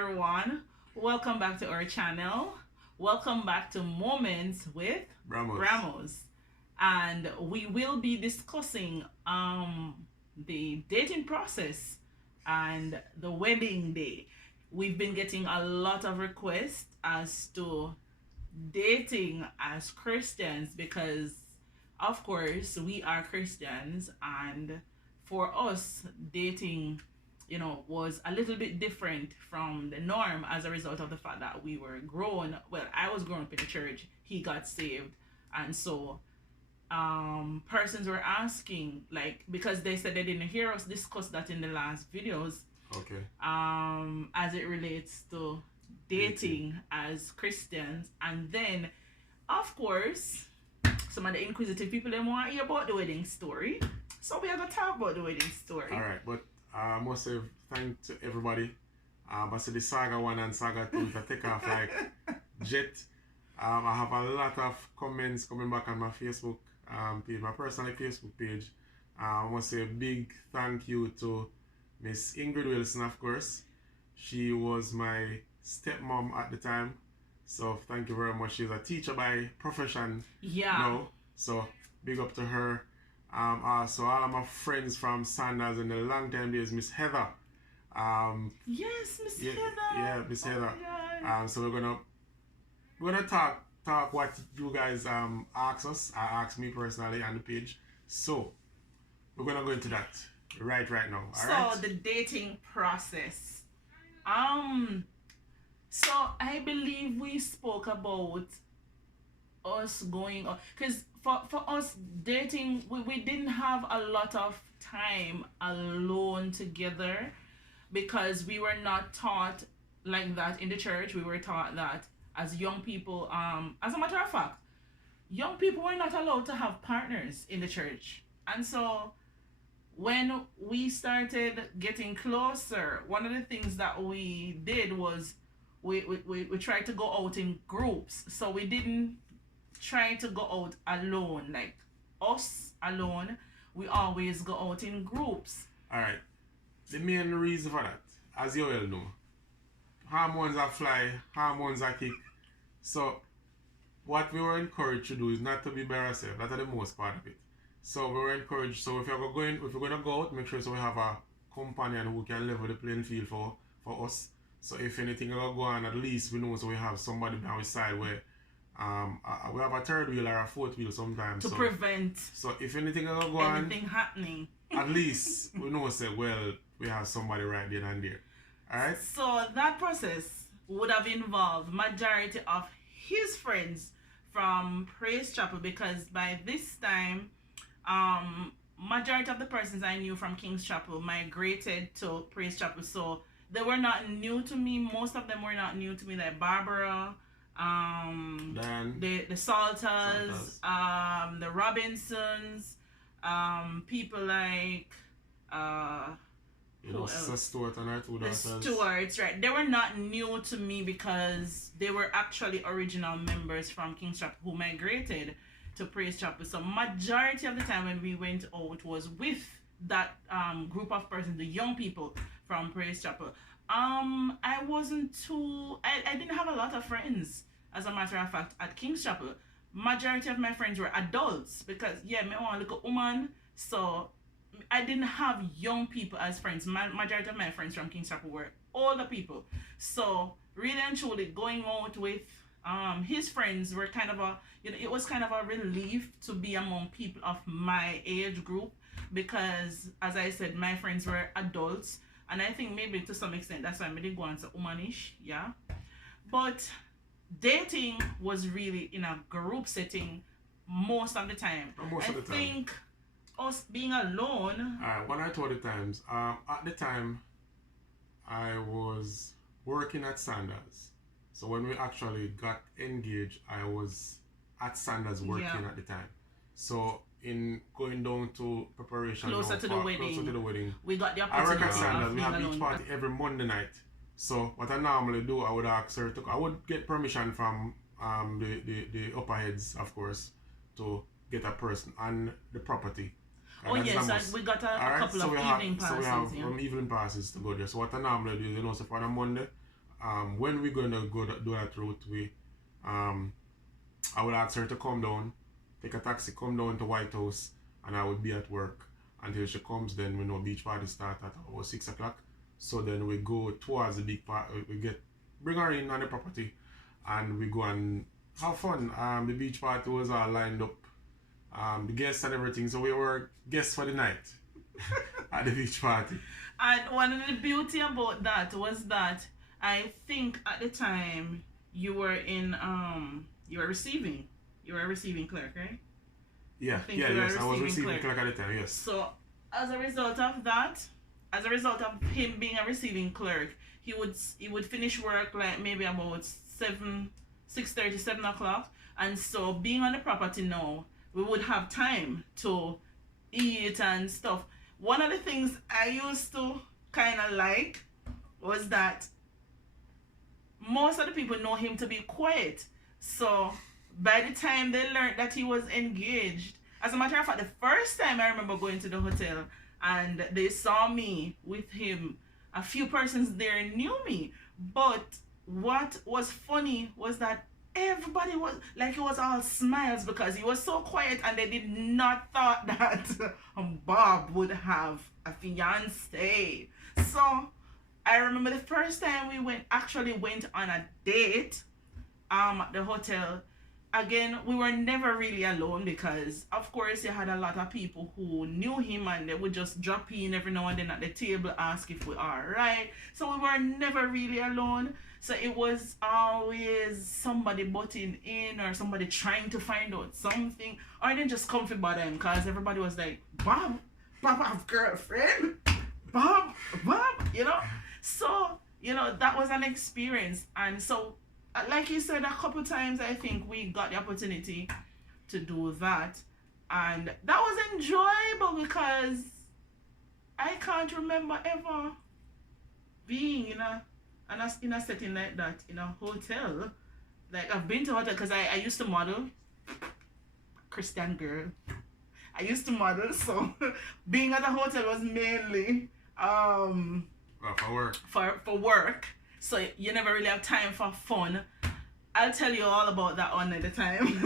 everyone. Welcome back to our channel. Welcome back to Moments with Bramos. And we will be discussing the dating process and the wedding day. We've been getting a lot of requests as to dating as Christians because of course we are Christians, and for us dating was a little bit different from the norm as a result of the fact that we were grown. Well, I was grown up in the church, he got saved, and so persons were asking, like, because they said they didn't hear us discuss that in the last videos. Okay. As it relates to dating as Christians, and then of course some of the inquisitive people they want to hear about the wedding story. So we are gonna talk about the wedding story. Alright, but I must say thank to everybody. I see the Saga 1 and Saga 2 to take off like jet. I have a lot of comments coming back on my Facebook page, my personal Facebook page. I must say a big thank you to Miss Ingrid Wilson, of course. She was my stepmom at the time. So thank you very much. She's a teacher by profession now. So big up to her. So all of my friends from Sanders in the long time days, Miss Heather. Yes, Miss Heather. Yeah, Miss Heather. So we're gonna talk what you guys asked us. Asked me personally on the page. So we're gonna go into that right now. So the dating process. So I believe we spoke about us going on, because for us dating, we didn't have a lot of time alone together because we were not taught like that in the church. We were taught that as young people, as a matter of fact, young people were not allowed to have partners in the church. And so when we started getting closer, one of the things that we did was we tried to go out in groups. So we didn't try to go out alone, like us alone. We always go out in groups. Alright. The main reason for that, as you well know, hormones are fly, hormones are kick. So what we were encouraged to do is not to be by ourselves. That's the most part of it. So we were encouraged, so if we're going to go out, make sure so we have a companion who can level the playing field for us. So if anything will go on, at least we know, so we have somebody by our side where we have a third wheel or a fourth wheel sometimes. To prevent. So if anything will go anything happening. At least we know, say, well, we have somebody right there and there. Alright? So that process would have involved majority of his friends from Praise Chapel, because by this time, majority of the persons I knew from King's Chapel migrated to Praise Chapel. So they were not new to me. Most of them were not new to me, like Barbara, the Salters, the Robinsons, people like Stuart and her two daughters. The Stewarts, right? They were not new to me because they were actually original members from King's Chapel who migrated to Praise Chapel. So majority of the time when we went out was with that group of persons, the young people from Praise Chapel. I wasn't too, I didn't have a lot of friends, as a matter of fact, at King's Chapel. Majority of my friends were adults because, yeah, me want to look a woman, so I didn't have young people as friends. Majority of my friends from King's Chapel were older people. So really and truly going out with his friends were kind of it was kind of a relief to be among people of my age group, because as I said, my friends were adults, and I think maybe to some extent that's why I didn't go on to womanish, yeah. But dating was really in a group setting most of the time. I think us being alone. One or two of the times. At the time, I was working at Sanders. So when we actually got engaged, I was at Sanders working at the time. So in going down to preparation, closer to the wedding, we got the opportunity. I work at Sanders. We have beach party every Monday night. So what I normally do, I would ask her to, I would get permission from the upper heads, of course, to get a person on the property. Oh yes, we got a couple of evening passes. So we have evening passes to go there. So what I normally do is, so for a Monday, when we're gonna do that route, I would ask her to come down, take a taxi, come down to White House, and I would be at work until she comes. Then we know beach party start at about 6 o'clock. So then we go towards the big part. Bring her in on the property, and we go and have fun. The beach party was all lined up. The guests and everything. So we were guests for the night at the beach party. And one of the beauty about that was that I think at the time you were in you were a receiving clerk, right? Yes, I was receiving clerk at the time, yes. So as a result of him being a receiving clerk, he would finish work like maybe about 6:30, 7 o'clock. And so being on the property now, we would have time to eat and stuff. One of the things I used to kind of like was that most of the people know him to be quiet. So by the time they learned that he was engaged, as a matter of fact, the first time I remember going to the hotel and they saw me with him, a few persons there knew me. But what was funny was that everybody was like, it was all smiles because he was so quiet, and they did not thought that Bob would have a fiance. So I remember the first time we went on a date at the hotel. Again, we were never really alone because of course you had a lot of people who knew him, and they would just drop in every now and then at the table, ask if we are alright. So we were never really alone. So it was always somebody butting in, or somebody trying to find out something, or then just comfy by them, because everybody was like, Bob have girlfriend? Bob, you know? So, you know, that was an experience. And so, like you said, a couple times I think we got the opportunity to do that. And that was enjoyable because I can't remember ever being in a setting like that, in a hotel. Like, I've been to a hotel because I used to model. Christian girl. I used to model, so being at a hotel was mainly for work. For work. So you never really have time for fun. I'll tell you all about that one at a time.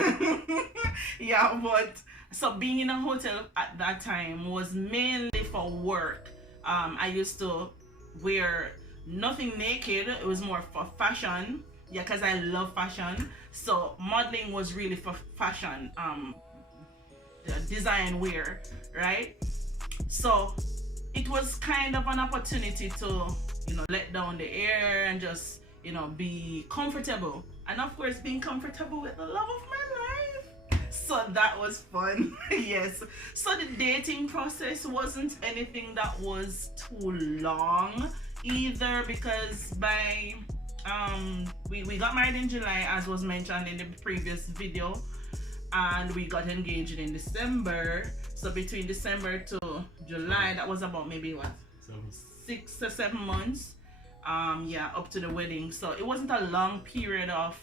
Yeah, but so being in a hotel at that time was mainly for work. I used to wear nothing naked. It was more for fashion. Yeah, because I love fashion. So modeling was really for fashion, design wear, right? So it was kind of an opportunity to, you know, let down the air and just, you know, be comfortable. And of course, being comfortable with the love of my life. So that was fun. Yes. So the dating process wasn't anything that was too long either, because by we got married in July, as was mentioned in the previous video, and we got engaged in December. So between December to July, that was about maybe 6 or 7 months, yeah, up to the wedding. So it wasn't a long period of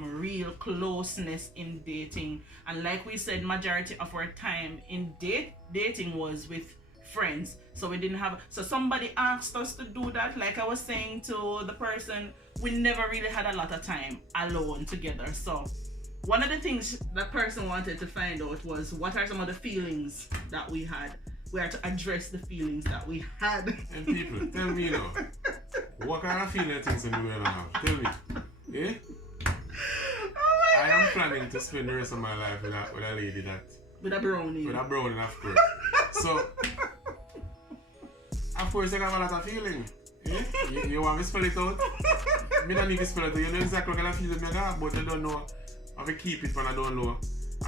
real closeness in dating. And like we said, majority of our time in dating was with friends. So we didn't have, so somebody asked us to do that. Like I was saying to the person, we never really had a lot of time alone together. So one of the things that person wanted to find out was, what are some of the feelings that we had? We are to address the feelings that we had. And people, tell me now, what kind of feeling things do you have? Tell me. Yeah? Oh, I am planning to spend the rest of my life with a lady that... With a brownie. With a brownie, of course. So, of course, I have a lot of feeling. Yeah? You want me to spell it out? I don't need to spell it out. You know exactly what kind of feeling I have, but I don't know how to keep it when I don't know.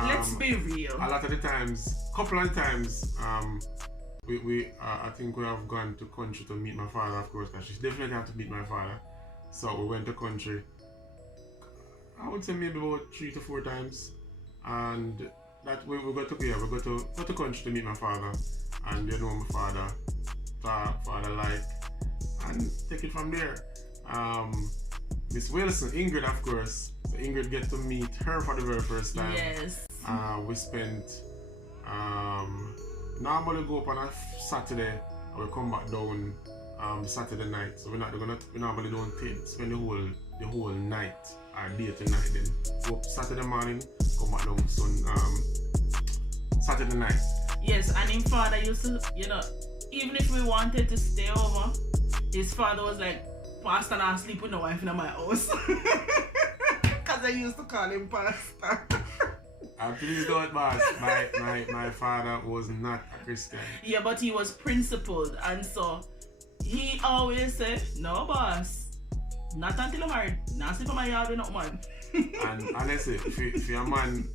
Let's be real. A lot of the times, couple of times, I think we have gone to country to meet my father, of course, because she definitely have to meet my father. So we went to country, I would say maybe about 3 to 4 times. And that we go to country to meet my father, and you know my father like, and take it from there. Miss Wilson, Ingrid, of course. So Ingrid get to meet her for the very first time. Yes. We spent normally go up on a Saturday and we come back down Saturday night. So we're normally don't spend the whole night or day to night. Then go up Saturday morning, come back down Saturday night. Yes, and his father used to, even if we wanted to stay over, his father was like, Pastor, not sleep with no wife in my house. Because I used to call him Pastor. Please don't, boss. My father was not a Christian. Yeah, but he was principled, and so he always said, no, boss, not until I'm married. Not sleep in my yard with no man. And honestly, if you're a man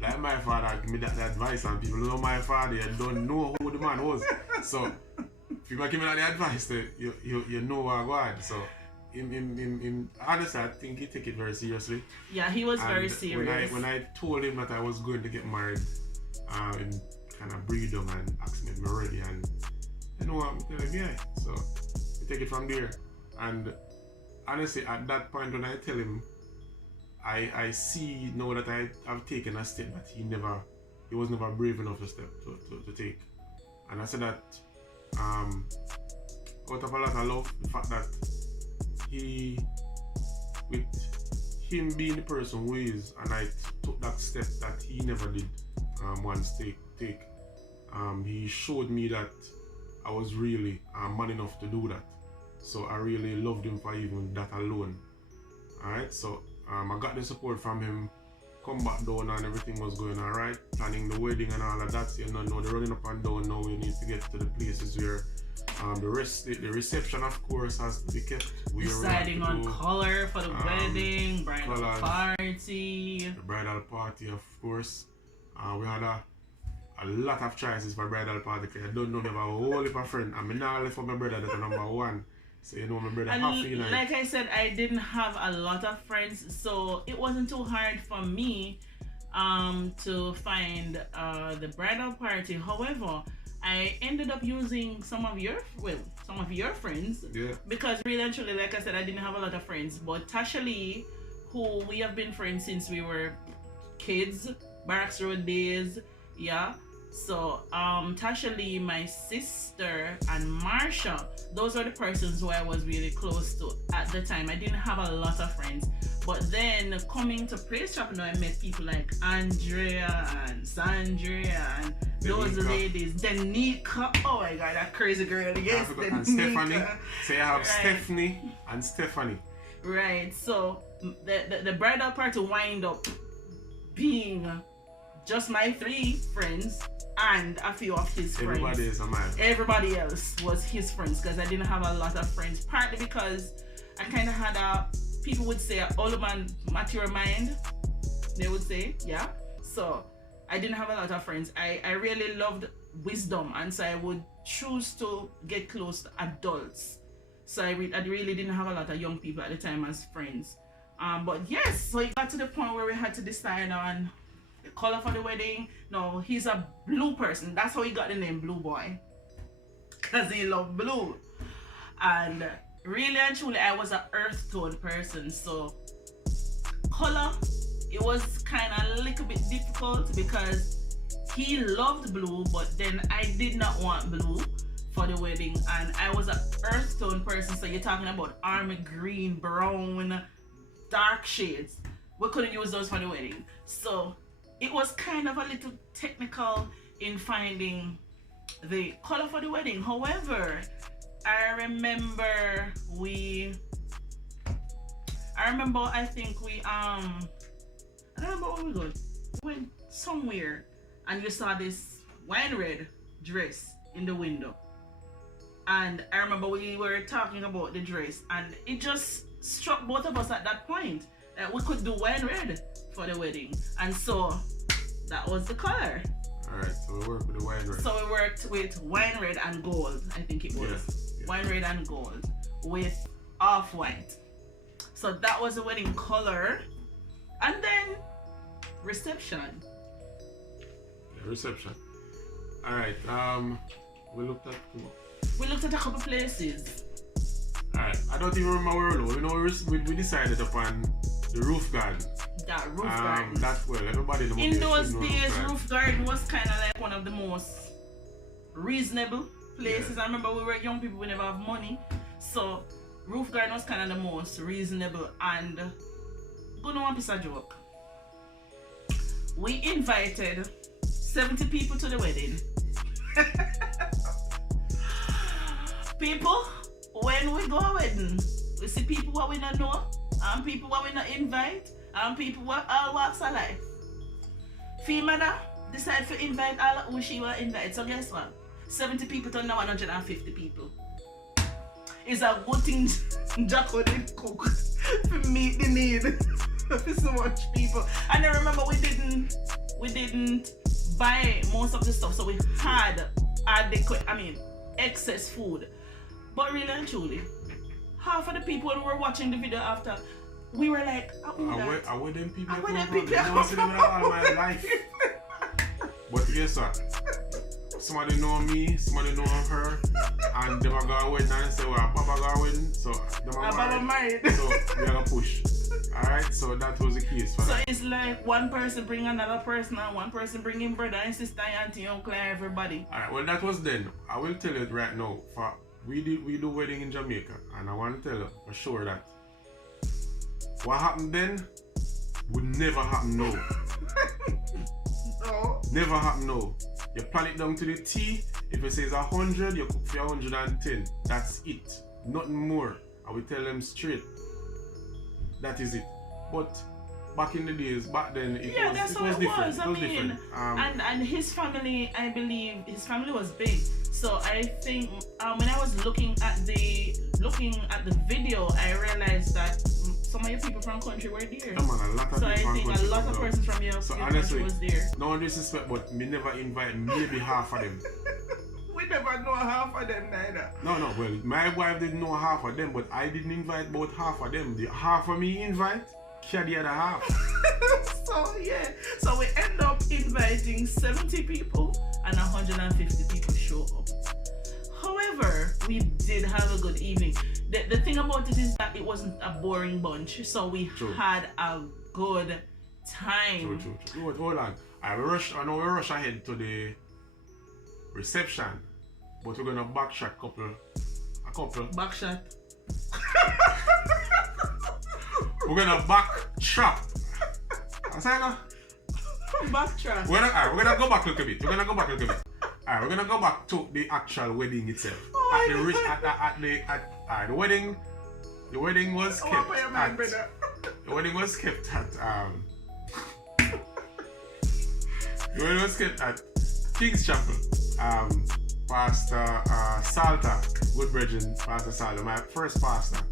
like my father, give me that advice, and people know my father, you don't know who the man was. So if you give me that advice, you know what God. So honestly, I think he take it very seriously. Yeah, he was very serious. When I told him that I was going to get married, and kind of breed him and asked me if I'm ready, and you know what, I'm telling him, yeah. So we take it from there. And honestly, at that point when I tell him, I see now that I have taken a step that he was never brave enough to take. And I said that out of a lot of love, the fact that with him being the person who is, and I took that step that he never did once take. He showed me that I was really man enough to do that. So I really loved him for even that alone. Alright, so I got the support from him, come back down and everything was going alright, planning the wedding and all of that. So, now they're running up and down. Now we need to get to the places where the reception, of course, has to be kept. Deciding on color for the wedding, bridal party. The bridal party, of course. We had a lot of choices for bridal party. I don't know, I have a whole heap of friends. I'm not left for my brother that's number one. So my brother happy night. Like I said, I didn't have a lot of friends, so it wasn't too hard for me to find the bridal party. However, I ended up using some of your friends. Yeah. Because really and truly, like I said, I didn't have a lot of friends. But Tasha Lee, who we have been friends since we were kids, Barracks Road days, yeah. So Tasha Lee, my sister, and Marsha, those are the persons who I was really close to at the time. I didn't have a lot of friends. But then coming to Praise Chapel, I met people like Andrea and Sandria and those ladies. Danica, oh my god, that crazy girl. Yes, and Stephanie. So you have right. Stephanie and Stephanie. Right. So the bridal party wind up being just my 3 friends and a few of his friends. Everybody is a man. Everybody else was his friends because I didn't have a lot of friends. Partly because I kind of had people would say, old man, mature mind. They would say, yeah. So I didn't have a lot of friends. I really loved wisdom, and so I would choose to get close to adults. So I really didn't have a lot of young people at the time as friends. But yes, so it got to the point where we had to decide on the color for the wedding. No, he's a blue person. That's how he got the name Blue Boy, because he loved blue. And really and truly, I was an earth tone person, so color, it was kind of a little bit difficult because he loved blue, but then I did not want blue for the wedding, and I was an earth tone person, so you're talking about army green, brown, dark shades. We couldn't use those for the wedding, so it was kind of a little technical in finding the color for the wedding. However, I remember I think I don't remember where we went. We went somewhere and we saw this wine red dress in the window. And I remember we were talking about the dress, and it just struck both of us at that point that we could do wine red for the wedding. And so that was the color. Alright, so we worked with the wine red. So we worked with wine red and gold, I think it was. Yeah. Wine red and gold with off-white. So that was the wedding color. And then reception. Yeah, reception. Alright, we looked at a couple places. Alright, I don't even remember where we were. You know, we decided upon the roof garden. That roof garden. That's well, everybody in those days, roof garden was kind of like one of the most reasonable places. I remember we were young people, we never have money. So roof garden was kind of the most reasonable. And gonna one piece of joke. We invited 70 people to the wedding. People, when we go a wedding, we see people what we don't know, and people what we not invite, and people what all walks of life. Female decide to invite all who she will invite. So guess what? 70 people to now 150 people. It's a good thing Jacko did cook to meet the need for so much people. And I remember we didn't buy most of the stuff, so we had adequate, excess food. But really and truly, half of the people when we were watching the video after, we were like, I would them people. I would them people. I don't see them in all my life. But guess what? Somebody know me, somebody know her, and them are going to wedding and say, well, Papa got wedding, so them are married. So we are going to push. Alright, so that was the case for So that. it's like one person bring another person, and one person bring in brother and sister, auntie, uncle, and everybody. Alright, well that was then. I will tell you right now, we do wedding in Jamaica, and I want to tell you for sure that what happened then would never happen now. No. Never happen now. You plan it down to the T. If it says 100, you cook for 110. That's it. Nothing more. I will tell them straight. That is it. But back in the days, back then, it was different. I mean, and his family, I believe, his family was big. So I think when I was looking at the video, I realized that some of your people from country were there. Yeah, man, a lot of so I think a lot of persons from your country was there. No disrespect, but me never invite maybe half of them. We never know half of them neither. No, well, my wife didn't know half of them, but I didn't invite about half of them. The half of me invite, carry the other half. So we end up inviting 70 people and 150 people show up. However, we did have a good evening. The thing about it is that it wasn't a boring bunch, so we had a good time. True. Hold on. I know we rush ahead to the reception, but we're gonna backshot a couple. Backshot. We're gonna backtrap. Saga. Backtrack. We're gonna go back a little bit. Alright, we're gonna go back to the actual wedding itself. The wedding was kept the wedding was kept at King's Chapel. Pastor Salter, good brethren, Pastor Salter, my first pastor,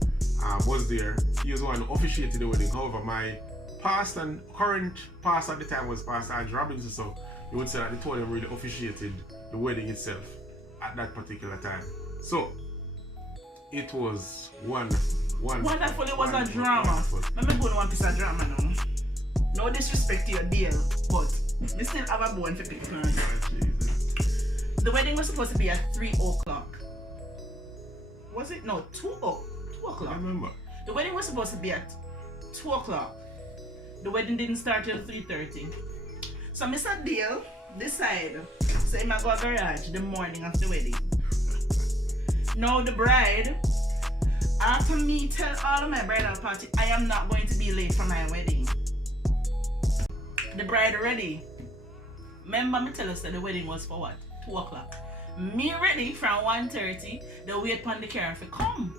was there. He was the one who officiated the wedding. However, my pastor and current pastor at the time was Pastor Andrew Robinson, so you would say that the two of them really officiated the wedding itself at that particular time. So it was wonderful. Wonderful, it was a drama. Let me go on one piece of drama now. No disrespect to your deal, but we still have a bone for people. The wedding was supposed to be at 3 o'clock. Was it? No, 2 o'clock. I remember. The wedding was supposed to be at 2 o'clock. The wedding didn't start till 3:30. So Mr. Deal decided so he might go to garage the morning of the wedding. Now the bride, after me tell all of my bridal party I am not going to be late for my wedding. The bride ready. Remember me tell us that the wedding was for what? 2 o'clock. Me ready from 1:30. They wait upon the car to come.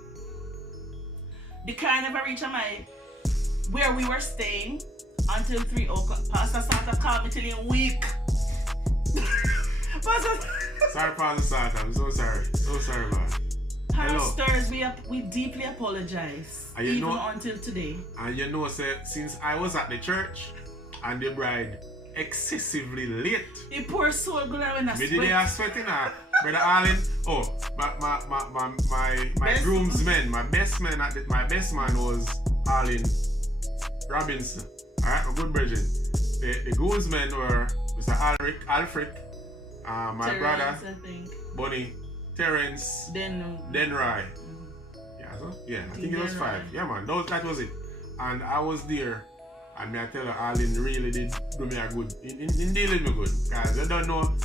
The car never reached where we were staying until 3 o'clock. Pastor Santa called me till in week. Sorry, Pastor Santa. I'm so sorry. So sorry, man. Pastors, we deeply apologize. And even until today. And you know, since I was at the church and the bride excessively late. He pours so good when I sweat. They are sweating Brother Allen. Oh, my groomsmen, my best man was Allen Robinson. Alright, my good brethren. The groomsmen were Mr. Alfred, my Terrence, brother, I think. Bonnie, Terrence, Denry. Yeah, I think it was 5. Yeah, man, that was it. And I was there. And I tell her, Allen really did do me a good, in dealing with me good. Because you don't know,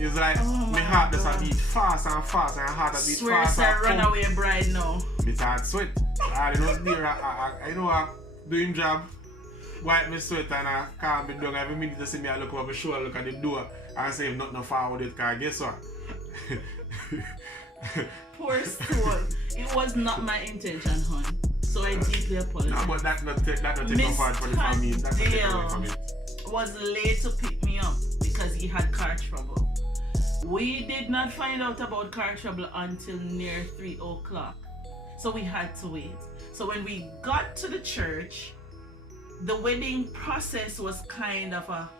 It's like my heart just a beat fast and fast and heart a beat Swear fast. Swear say runaway bride now. Me start sweat. I know there I know I doing job. Wipe me sweat and I calm me down. Every minute you see me I look over my shoulder, look at the door and say if nothing forward it cause guess what? Poor soul. It was not my intention, hon. So I deeply apologize. No, but that not take apart from the family. That's not take away from it. Was late to pick me up because he had car trouble. We did not find out about car trouble until near 3 o'clock. So we had to wait. So when we got to the church, the wedding process was kind of a,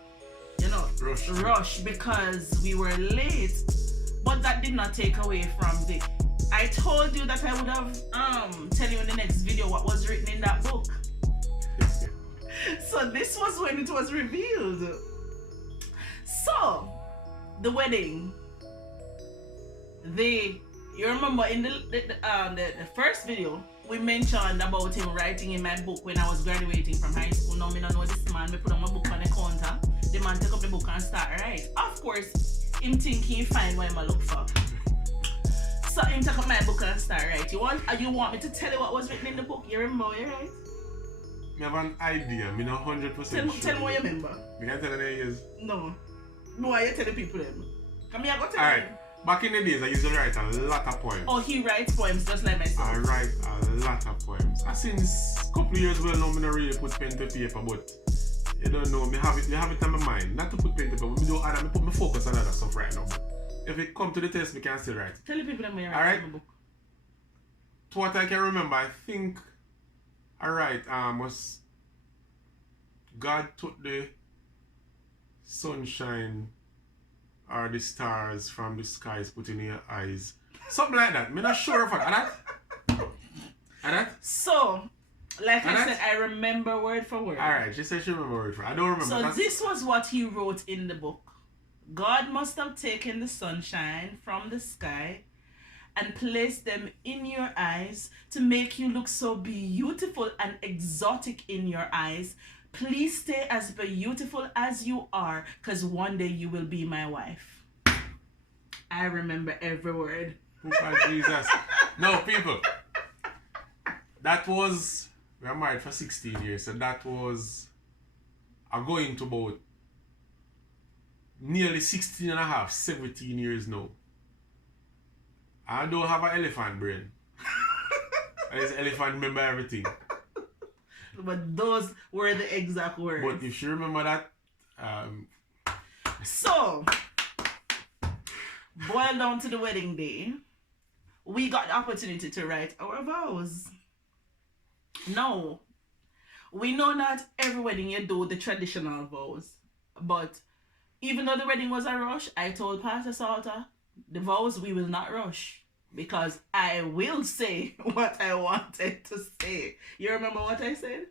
rush because we were late. But that did not take away from the... I told you that I would have tell you in the next video what was written in that book. So this was when it was revealed. So, the wedding. You remember in the first video, we mentioned about him writing in my book when I was graduating from high school. Now I don't know this man, I put on my book on the counter. The man take up the book and start write. Of course, him think he find what I look for. So him take up my book and start write. You want me to tell you what was written in the book? You remember, right? I have an idea. I'm not 100% sure. Tell me what you remember. Me can tell you is. No. No, why you tell the people them? Come here, go tell Alright. them. Back in the days, I used to write a lot of poems. Oh, he writes poems just like myself. I write a lot of poems. Since a couple of years ago, now, I don't really put pen to paper, but you don't know, I have it on my mind. Not to put pen to paper, but I put my focus on other stuff right now. But if it come to the test, we can still write. Tell the people that I write Alright. in the book. To what I can remember, I think I write was God took the sunshine or the stars from the skies put in your eyes. Something like that. I'm not sure of that. And that? So, like I said, I remember word for word. Alright, she said she remember word for word. I don't remember. So this was what he wrote in the book. God must have taken the sunshine from the sky and placed them in your eyes to make you look so beautiful and exotic in your eyes. Please stay as beautiful as you are, because one day you will be my wife. I remember every word. Oh, Jesus. No, people. That was... We are married for 16 years, so that was... I'm going to about nearly 16 and a half, 17 years now. I don't have an elephant brain. This elephant remember everything. But those were the exact words. But if you remember that, So, boil down to the wedding day, we got the opportunity to write our vows. Now, we know not every wedding you do the traditional vows, but even though the wedding was a rush, I told Pastor Salter, the vows we will not rush. Because I will say what I wanted to say. You remember what I said?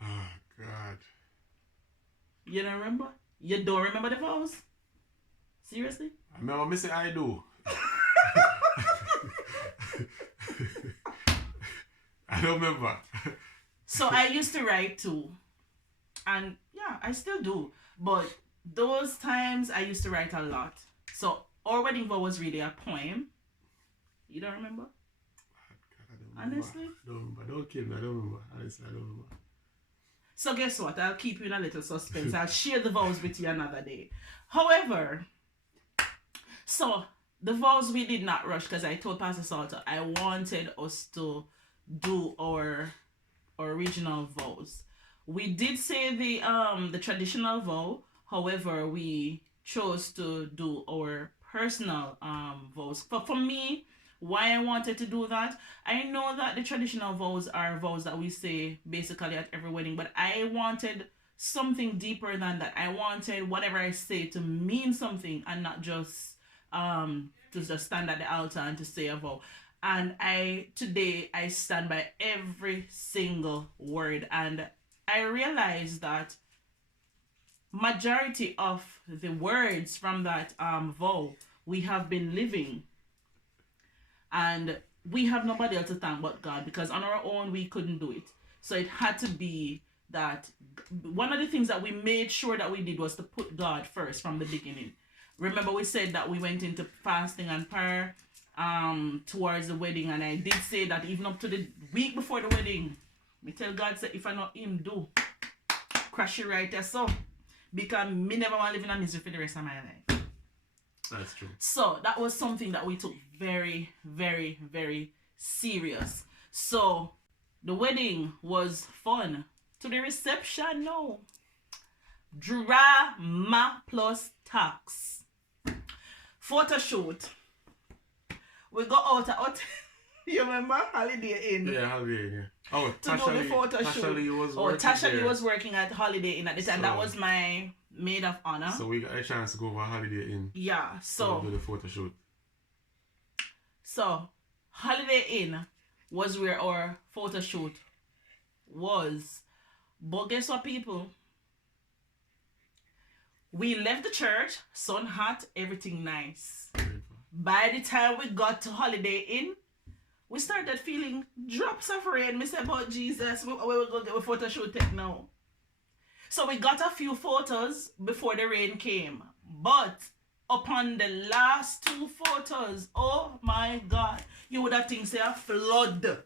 Oh, God. You don't remember? You don't remember the vows? Seriously? I remember me say I do. I don't remember. So I used to write too. And yeah, I still do. But those times I used to write a lot. So our wedding vow was really a poem. You don't remember? I don't remember. Honestly? I don't remember. Don't kill me. I don't remember. Honestly, I don't remember. So guess what? I'll keep you in a little suspense. I'll share the vows with you another day. However, so the vows we did not rush because I told Pastor Salter I wanted us to do our original vows. We did say the traditional vow. However, we chose to do our personal vows. But for me, why I wanted to do that, I know that the traditional vows are vows that we say basically at every wedding, but I wanted something deeper than that. I wanted whatever I say to mean something and not just to just stand at the altar and to say a vow. And today I stand by every single word, and I realized that majority of the words from that vow we have been living, and we have nobody else to thank but God, because on our own we couldn't do it. So it had to be that one of the things that we made sure that we did was to put God first from the beginning. Remember we said that we went into fasting and prayer towards the wedding, and I did say that even up to the week before the wedding, me tell God say if I not him do, crash it right there so. Because me never want to live in a misery for the rest of my life. That's true. So that was something that we took very, very, very serious. So the wedding was fun. To the reception, no. Drama plus tax. Photo shoot. We got out of hotel. You remember? Holiday Inn. Yeah, Holiday Inn, yeah. Oh, to do the photo shoot. Tasha Lee was Tasha Lee was working at Holiday Inn at the time. So, that was my maid of honor. So we got a chance to go over Holiday Inn. Yeah, so to do the photo shoot. So Holiday Inn was where our photo shoot was. But guess what, people? We left the church, sun hot, everything nice. By the time we got to Holiday Inn, we started feeling drops of rain. Me said, about Jesus, we will go get a photo shoot take now. So we got a few photos before the rain came. But upon the last 2 photos, oh my God, you would have think say a flood,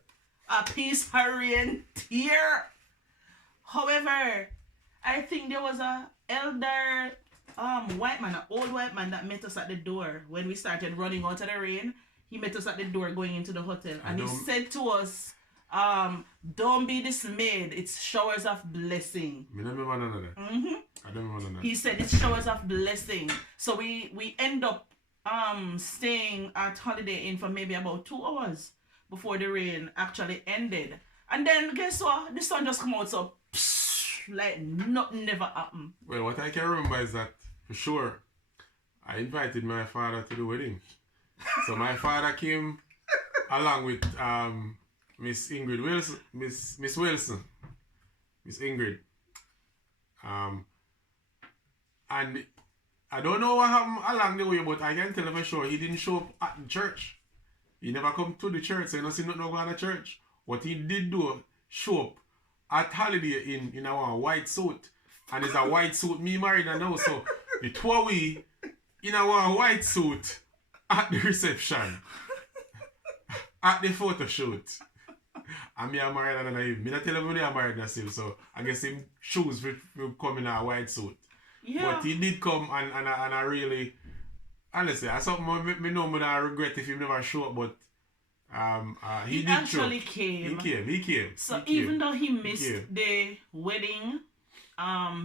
a piece of rain tear. However, I think there was a elder white man, an old white man that met us at the door when we started running out of the rain. He met us at the door going into the hotel, and he said to us, don't be dismayed, it's showers of blessing. I don't remember none of that. I don't remember none of that. He said it's showers of blessing. So we end up staying at Holiday Inn for maybe about 2 hours before the rain actually ended. And then guess what? The sun just come out, so like nothing never happened. Well, what I can remember is that for sure I invited my father to the wedding. So my father came along with Miss Ingrid Wilson, Miss Wilson, Miss Ingrid. And I don't know what happened along the way, but I can tell for sure he didn't show up at the church. He never come to the church, so you don't see nothing going on at the church. What he did do, show up at Holiday Inn in a white suit. And it's a white suit, me married and now, so the 2 of we in a white suit at the reception, at the photo shoot. And me are married and I not tell him when I'm married myself, so I guess him shoes will come in a white suit. Yeah. But he did come and I really, honestly, that's something me know I regret if he never show up, but he did actually came. He came. So even though he missed the wedding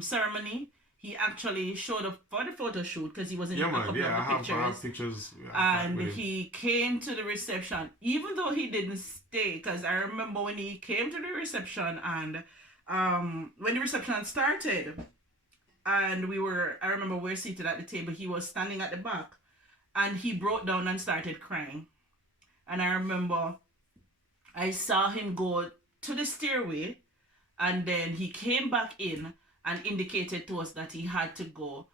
ceremony, he actually showed up for the photo shoot because he was in a couple of the pictures. I have pictures. And he came to the reception, even though he didn't stay. Because I remember when he came to the reception and when the reception started, and I remember we were seated at the table. He was standing at the back, and he broke down and started crying. And I remember I saw him go to the stairway, and then he came back in and indicated to us that he had to go.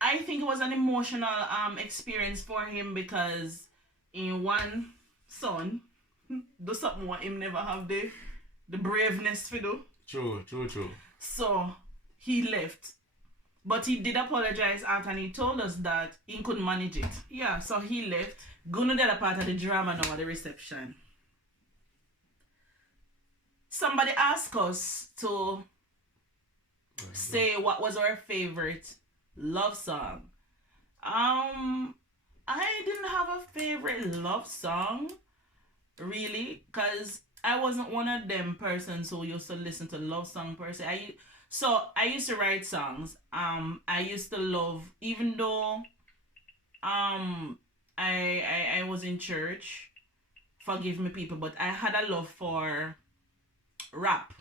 I think it was an emotional experience for him because in one son do something what him never have the braveness to do. True. So he left. But he did apologize after and he told us that he couldn't manage it. Yeah, so he left. Going to the other part of the drama now at the reception. Somebody asked us to say what was our favorite love song. I didn't have a favorite love song, really, because I wasn't one of them persons who used to listen to love song per se. I used to write songs. I used to love, even though I was in church, forgive me people, but I had a love for rap.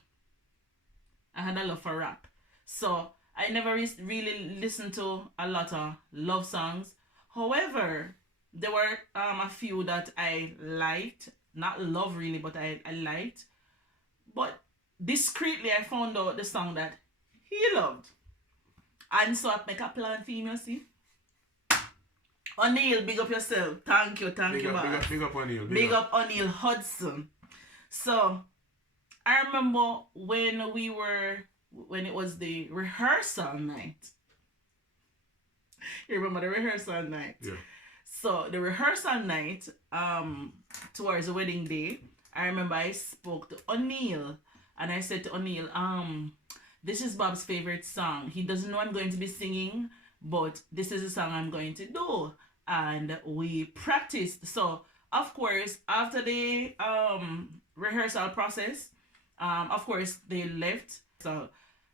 So I never really listened to a lot of love songs. However, there were a few that I liked. Not love really, but I liked. But discreetly, I found out the song that he loved. And so I make a plan for him, you see. O'Neil, big up yourself. Thank you, Big up O'Neil. Big up O'Neil Hudson. So, I remember when it was the rehearsal night. You remember the rehearsal night? Yeah. So the rehearsal night, towards the wedding day, I remember I spoke to O'Neill and I said to O'Neill, this is Bob's favorite song. He doesn't know I'm going to be singing, but this is the song I'm going to do. And we practiced. So of course, after the rehearsal process, of course they left. So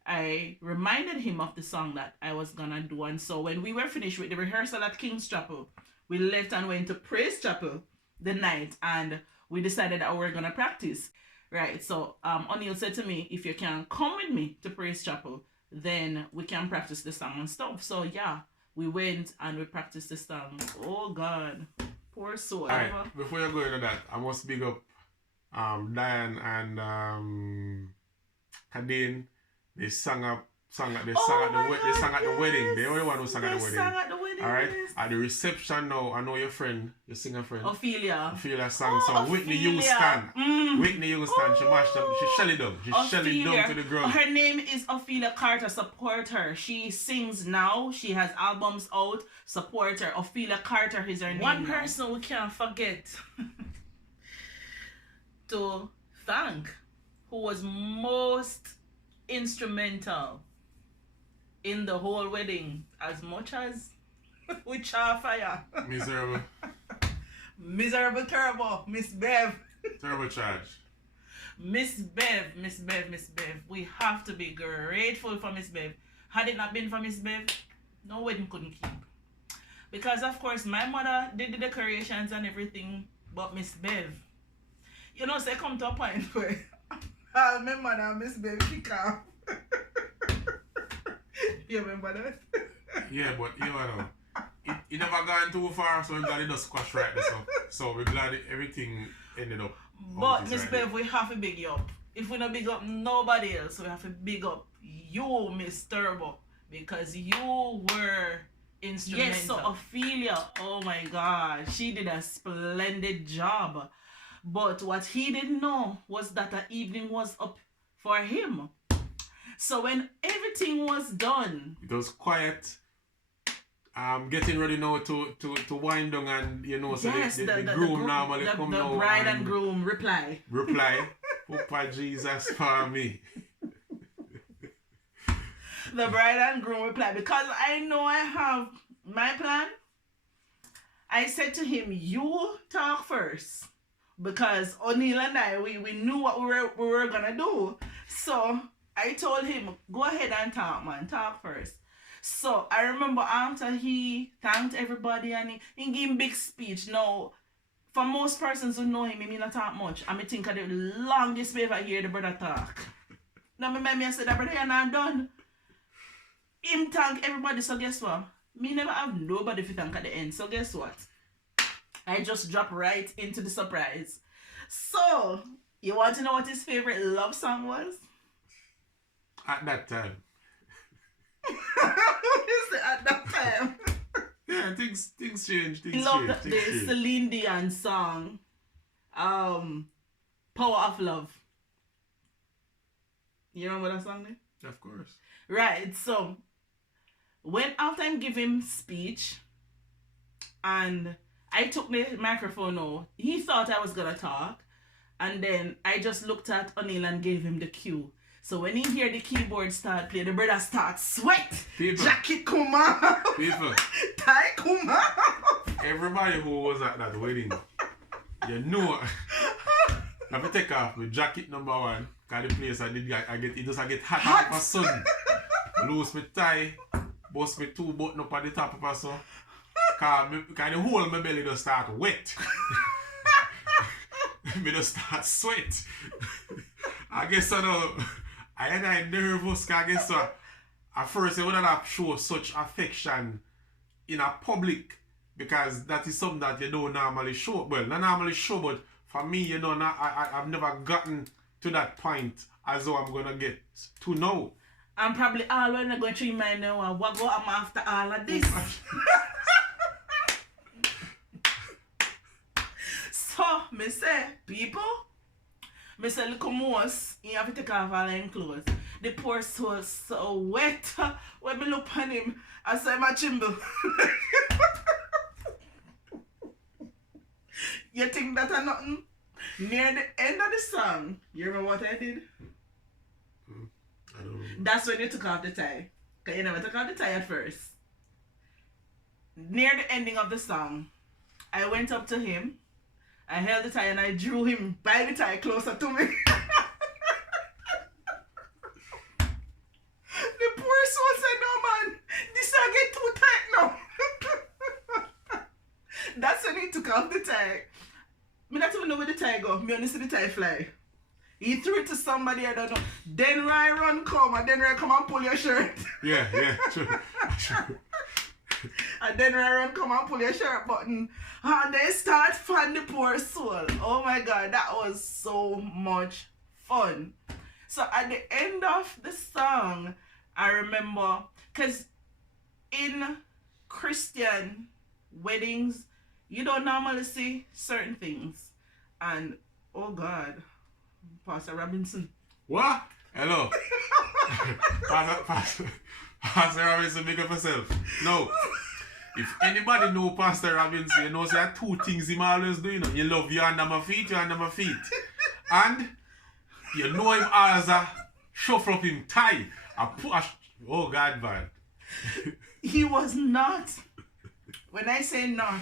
I reminded him of the song that I was gonna do. And so when we were finished with the rehearsal at King's Chapel, we left and went to Praise Chapel the night, and we decided that we were gonna practice. Right. So O'Neill said to me, if you can come with me to Praise Chapel, then we can practice the song and stuff. So yeah, we went and we practiced the song. Oh God. Poor soul. Alright, before you go into that, I must big up Diane and Kadeen. They sang at the wedding. They only one who sang at the wedding. Sang at the wedding. Alright. At the reception now, I know your friend, your singer friend. Ophelia sang some Whitney Houston. Whitney Houston, she mashed them, she shell it down. She shell it down to the ground. Her name is Ophelia Carter. Support her. She sings now. She has albums out. Support her. Ophelia Carter is her name. One person we can't forget to thank, who was most instrumental in the whole wedding, as much as we char fire. Miserable turbo, Miss Bev. Turbo charge. Miss Bev. We have to be grateful for Miss Bev. Had it not been for Miss Bev, no wedding couldn't keep. Because of course my mother did the decorations and everything, but Miss Bev, you know, say come to a point where my mother and Miss Bev kick off. You remember that? Yeah, but you know, it never gone too far, so I'm glad it just squash right there. So we're glad everything ended up. But Miss Bev, we have to big you up. If we don't big up nobody else, we have to big up you, Miss Turbo, because you were instrumental. Yes, so Ophelia, oh my God, she did a splendid job. But what he didn't know was that the evening was up for him. So when everything was done, it was quiet. Getting ready now to wind down, and you know, so yes, the groom normally come now. The bride and groom reply. Papa Jesus for me. The bride and groom reply, because I know I have my plan. I said to him, you talk first. Because O'Neill and I, we knew what we were gonna do. So I told him, go ahead and talk, man. Talk first. So I remember after he thanked everybody and he gave him big speech. Now, for most persons who know him, he may not talk much. I think of the longest way I hear the brother talk. Now I said, that brother, you're not done. Him thank everybody, so guess what? Me never have nobody to thank at the end. So guess what? I just dropped right into the surprise. So, you want to know what his favorite love song was? At that time. What is it at that time? Yeah, things change. He loved the Celine Dion song, Power of Love. You remember that song there? Of course. Right, so when after I give him speech and I took the microphone out, he thought I was gonna talk, and then I just looked at O'Neill and gave him the cue. So when he hear the keyboard start play, the brother starts sweat. People. Jacket come off. People. Tie come off. Everybody who was at that wedding, you know, I have to take off my jacket number one, because the place I get hot all of a sudden. Lose my tie, bust my two button up at the top of us, so. Because the whole of my belly just start wet. Me just start sweat. I guess I know. I nervous, because I guess so. At first I wouldn't have show such affection in a public, because that is something that you don't normally show. Well, not normally show, but for me, you know, I've never gotten to that point as though I'm gonna get to know. I'm probably all when I'm going to remind you what go on after all of this. So, me say, people, me say, look most, you have to take off all them clothes. The poor soul so wet. When me look on him, I say my chimble. You think that are nothing? Near the end of the song, you remember what I did? I don't know. That's when you took off the tie. Because you never took off the tie at first. Near the ending of the song, I went up to him, I held the tie and I drew him by the tie closer to me. The poor soul said, no man, this I get too tight now. That's when he took off the tie. Me not even know where the tie go. Me only see the tie fly. He threw it to somebody I don't know. Then Ryan come and then Ryan come and pull your shirt. Yeah, true. And then Ryan come and pull your shirt button. And they start fan the poor soul. Oh my God, that was so much fun. So at the end of the song, I remember, because in Christian weddings, you don't normally see certain things. And oh God, Pastor Robinson. What? Hello. Pastor Robinson, make up yourself. No. If anybody know Pastor Robinson, you know there are two things he always do. You know, you love you under my feet, you under my feet. And you know him as a shuffle up him tie. Oh God, man. He was not, when I say not,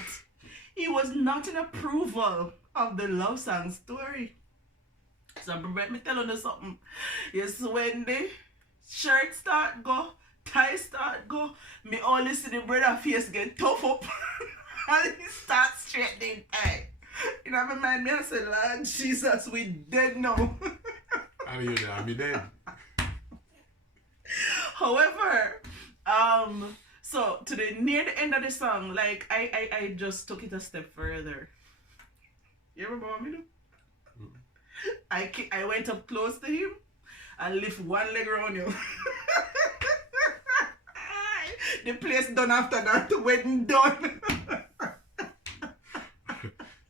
he was not in approval of the love song story. So let me tell you something. Yes, when the shirt start go, tie start go, me only see the brother face get tough up and he start straightening tie. You know, my mind me I say, Lord Jesus, we dead now. And you know, I'm dead. However, so to the near the end of the song, like I just took it a step further. You remember what me do? I went up close to him and lift one leg around you. The place done after that, the wedding done.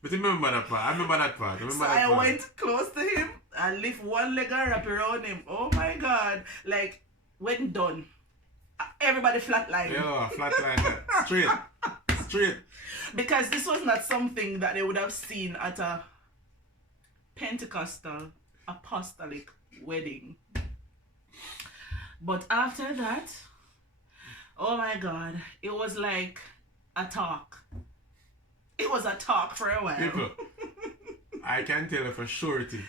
But remember that part. I remember that part. I went close to him and lift one leg and wrap around him. Oh my God. Like, wedding done. Everybody flatline. Yeah, flatline. Straight. Because this was not something that they would have seen at a Pentecostal apostolic wedding. But after that, oh my God, it was like a talk. It was a talk for a while. People, I can tell you for surety.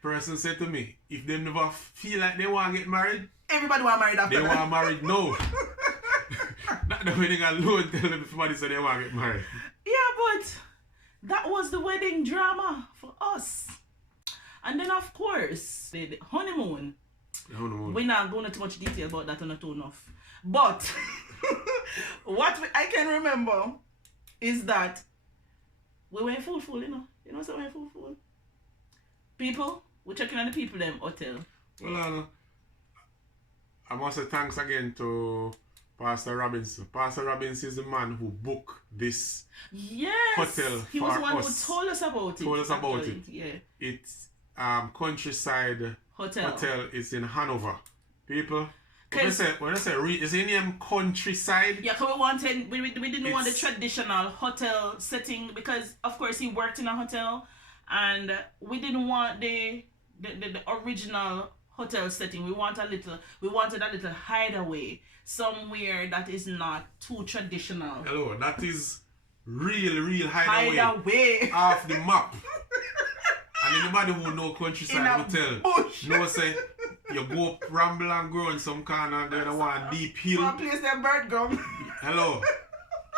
Person said to me, if they never feel like they want to get married, everybody want married after they that. want married no. Not the wedding alone tell everybody say they want to get married. Yeah, but that was the wedding drama for us. And then of course, the honeymoon. We're not going into too much detail about that, not too enough. But what I can remember is that we were full, you know. You know, so we were full. People, we're checking on the people them hotel. Well, I must say thanks again to Pastor Robinson. Pastor Robinson is the man who booked this hotel he for was the one us. who told us about it. Yeah. It's Countryside Hotel is in Hanover. People, when I say is it name Countryside? Yeah, because we didn't want the traditional hotel setting because of course he worked in a hotel and we didn't want the original hotel setting. We wanted a little hideaway, somewhere that is not too traditional. Hello, that is real hideaway off the map. And anybody who know Countryside Hotel know say you go up ramble and grow in some kind of then one deep hill. One place that bird gum. Hello.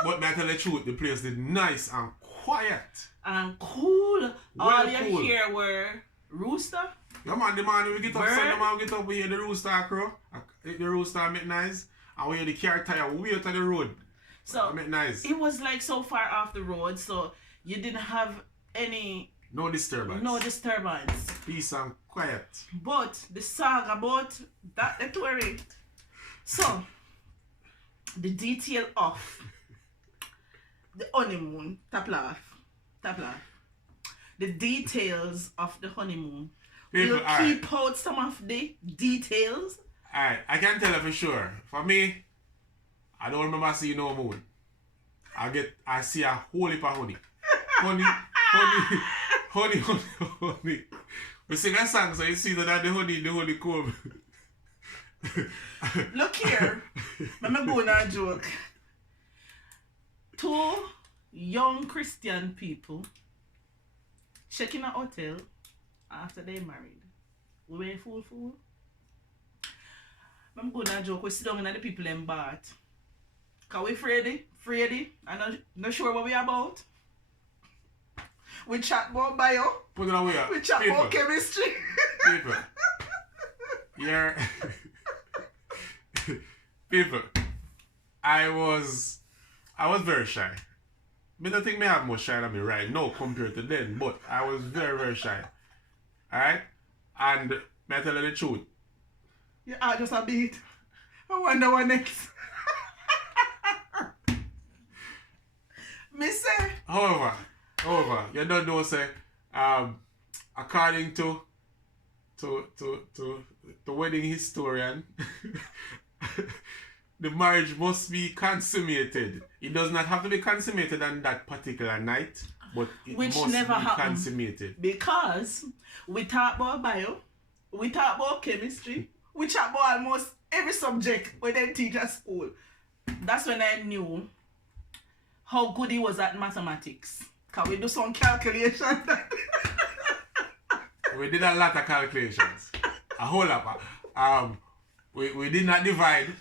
But may I tell the truth, the place is nice and quiet. And cool. All you cool. hear were rooster. Yeah man, the man we get up Sunday man, we get up, we hear the rooster crow. The rooster make noise. And we hear the car tire way out of the road. So make noise. It was like so far off the road, so you didn't have any no disturbance. Peace and quiet. But the saga about that story. So the detail of the honeymoon, tap laugh. The details of the honeymoon We'll keep out some of the details. Alright, I can tell you for sure. For me, I don't remember seeing no moon. I see a whole heap of honey. Honey. We sing a song so you see that the honey comb. Look here. Let me go on a joke. 2 young Christian people check in a hotel after they married. We were fool. I'm going to joke. We sit down in the people in bath. Because we Fredy. I'm not sure what we about. We chat about bio. Put it away. We chat about chemistry. People. Yeah. People. I was very shy. I don't think I have more shy than me right now compared to then, but I was very, very shy. Alright? And may I tell you the truth? Yeah, just a bit. I wonder what next. Me say. However, you don't know, say, according to wedding historian, the marriage must be consummated. It does not have to be consummated on that particular night, but it must never be consummated. Because we talk about bio, we talk about chemistry, we talk about almost every subject when they teach at school. That's when I knew how good he was at mathematics. Can we do some calculations? We did a lot of calculations. A whole lot. We did not divide,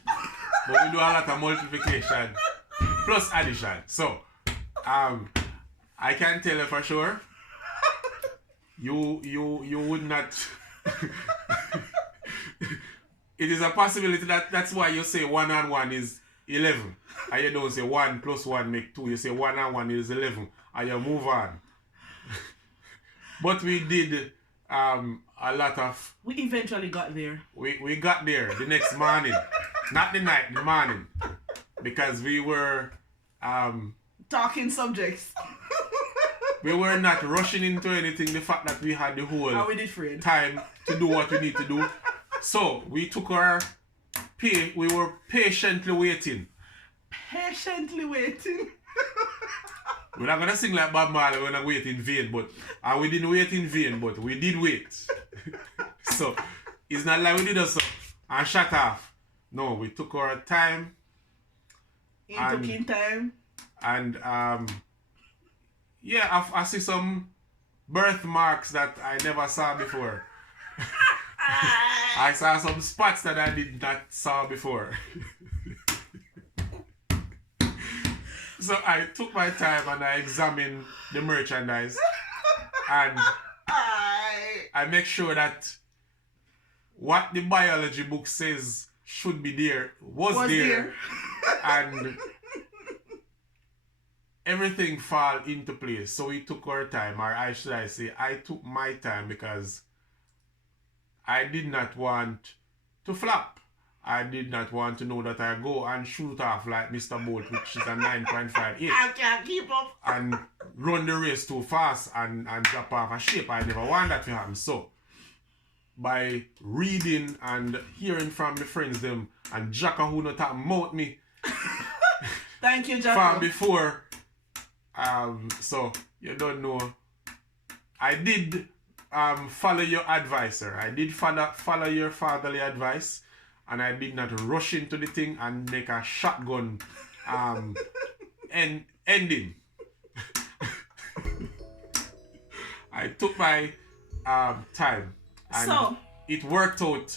but we do a lot of multiplication plus addition. So, I can tell you for sure, you would not. It is a possibility that's why you say 1 and 1 is 11. And you don't say 1 plus 1 make 2. You say 1 and 1 is 11. And you move on. But we did a lot of... We eventually got there. We got there the next morning. Not the night, the morning. Because we were... talking subjects. We were not rushing into anything. The fact that we had the whole time to do what we need to do. So, we took our pay. We were patiently waiting. Patiently waiting? We're not going to sing like Bob Marley, we're not waiting in vain, but... And we didn't wait in vain, but we did wait. So, it's not like we did us and shut off. No, we took our time. Took in time. And, yeah, I see some birthmarks that I never saw before. I saw some spots that I did not saw before. So I took my time and I examined the merchandise and I make sure that what the biology book says should be there was there. And everything fall into place. So we took our time, or should I say I took my time, because I did not want to flop. I did not want to know that I go and shoot off like Mr. Bolt, which is a 9.58. I can't keep up. And run the race too fast and drop off a shape. I never want that to happen. So, by reading and hearing from the friends them and Jacka who not talk about me. Thank you, Jacka. From before. So, you don't know. I did follow your advice, sir. I did follow your fatherly advice. And I did not rush into the thing and make a shotgun ending. I took my time and it worked out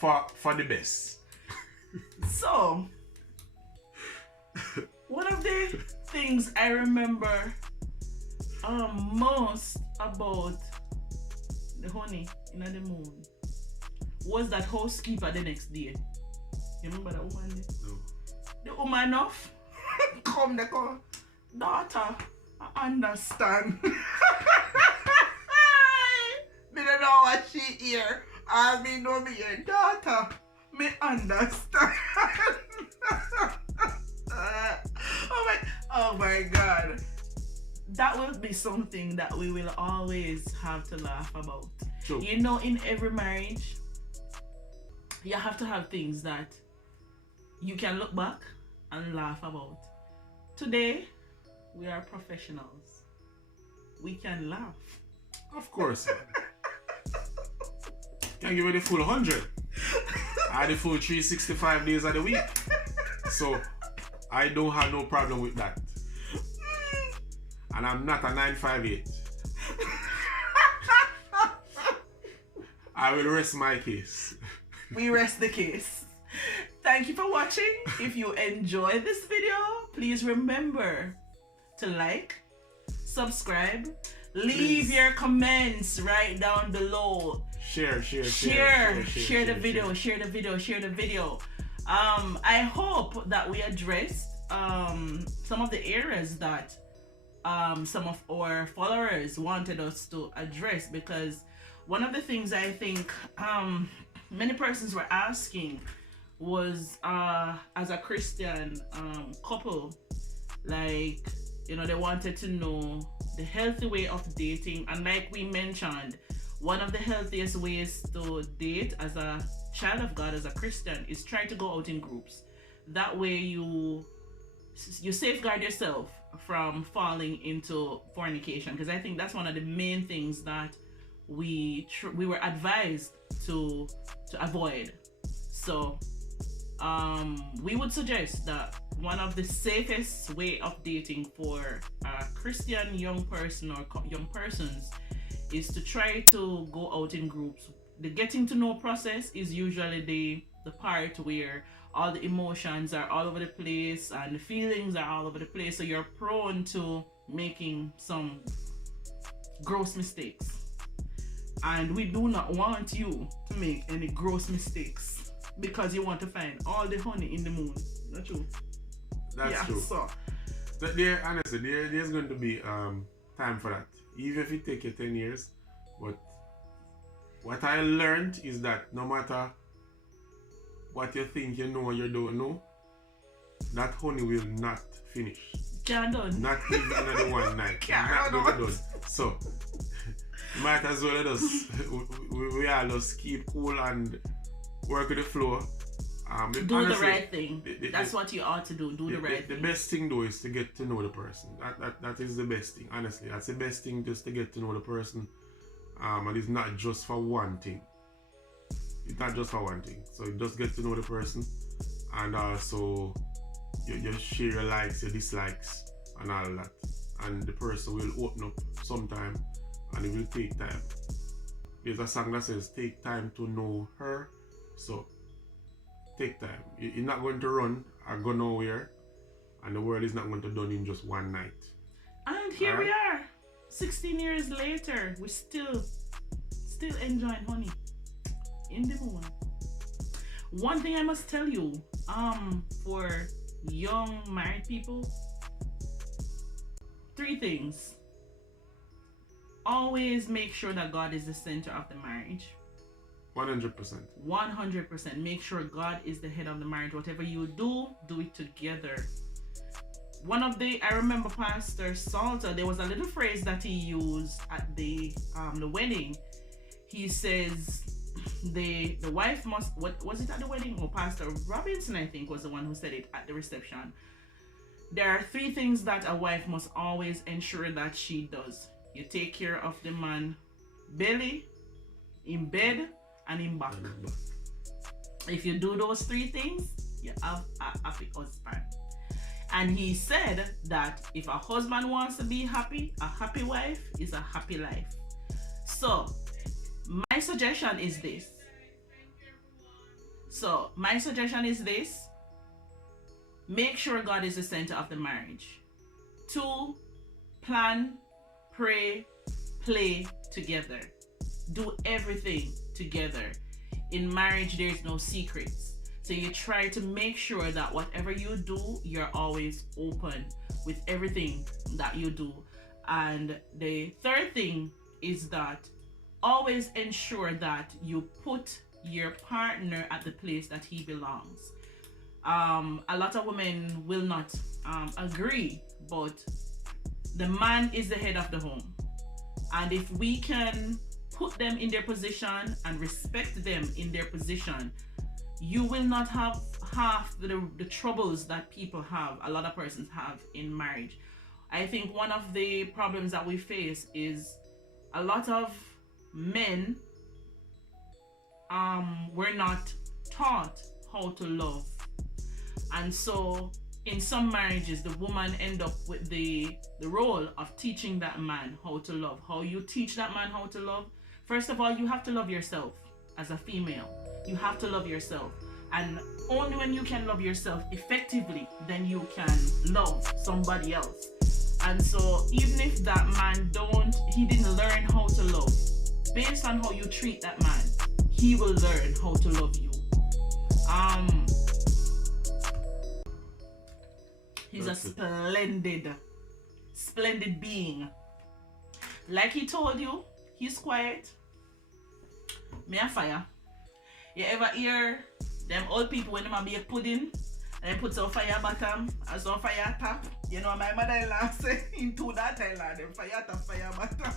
for the best. So, one of the things I remember most about the honey in the moon was that housekeeper the next day. You remember that woman there? No. The woman off. Come the call. Daughter, I understand. Me don't know what she hear. I mean no me hear. Daughter, me understand. Oh my God. That will be something that we will always have to laugh about. True. You know, in every marriage, you have to have things that you can look back and laugh about. Today, we are professionals. We can laugh. Of course. Can't give you the full 100. I the full 365 days of the week. So, I don't have no problem with that. And I'm not a 958. I will rest my case. We rest the case. Thank you for watching. If you enjoyed this video, please remember to like, subscribe, leave your comments right down below. Share the video. I hope that we addressed some of the areas that some of our followers wanted us to address, because one of the things I think many persons were asking was as a Christian couple, like, you know, they wanted to know the healthy way of dating. And like we mentioned, one of the healthiest ways to date as a child of God, as a Christian, is try to go out in groups. That way you safeguard yourself from falling into fornication, because I think that's one of the main things that we were advised to avoid. So we would suggest that one of the safest way of dating for a Christian young person or young persons is to try to go out in groups. The getting to know process is usually the part where all the emotions are all over the place and the feelings are all over the place, so you're prone to making some gross mistakes. And we do not want you to make any gross mistakes, because you want to find all the honey in the moon. Not true? That's true. So honestly, there's going to be time for that. Even if it take you 10 years. But what I learned is that no matter what you think you know or you don't know, that honey will not finish. Can't done. Not even another one night. Not going to done. So might as well we all just keep cool and work with the flow. Do honestly, the right thing. That's what you ought to do. Do the right thing. The best thing though is to get to know the person. That is the best thing. Honestly, that's the best thing, just to get to know the person. And it's not just for one thing. It's not just for one thing. So you just get to know the person, and also you share your likes, your dislikes, and all that. And the person will open up sometime, and it will take time. There's a song that says, "Take time to know her." So take time. You're not going to run or go nowhere, and the world is not going to be done in just one night. And here we are, 16 years later, we're still enjoying honey in the moon. One thing I must tell you, for young married people, 3 things. Always make sure that God is the center of the marriage. 100%. 100%. Make sure God is the head of the marriage. Whatever you do it together. I remember Pastor Salter, there was a little phrase that he used at the wedding. He says the wife must, what was it at the wedding? Or Pastor Robinson, I think, was the one who said it at the reception. There are 3 things that a wife must always ensure that she does. You take care of the man belly, in bed, and in back. If you do those 3 things, you have a happy husband. And he said that if a husband wants to be happy, a happy wife is a happy life. So my suggestion is this. Make sure God is the center of the marriage. 2, plan, pray, play together. Do everything together. In marriage, there's no secrets. So you try to make sure that whatever you do, you're always open with everything that you do. And the 3rd thing is that always ensure that you put your partner at the place that he belongs. A lot of women will not agree, but the man is the head of the home. And if we can put them in their position and respect them in their position, you will not have half the troubles that people have, a lot of persons have in marriage. I think one of the problems that we face is a lot of men were not taught how to love. And so in some marriages, the woman end up with the role of teaching that man how to love. How you teach that man how to love? First of all, you have to love yourself as a female. You have to love yourself. And only when you can love yourself effectively, then you can love somebody else. And so even if that man he didn't learn how to love, based on how you treat that man, he will learn how to love you. He's a splendid being. Like he told you, he's quiet. Me a fire. You ever hear them old people when they make pudding and they put some fire bottom and some fire top? You know my mother-in-law say into that Thailand, them fire top, fire bottom.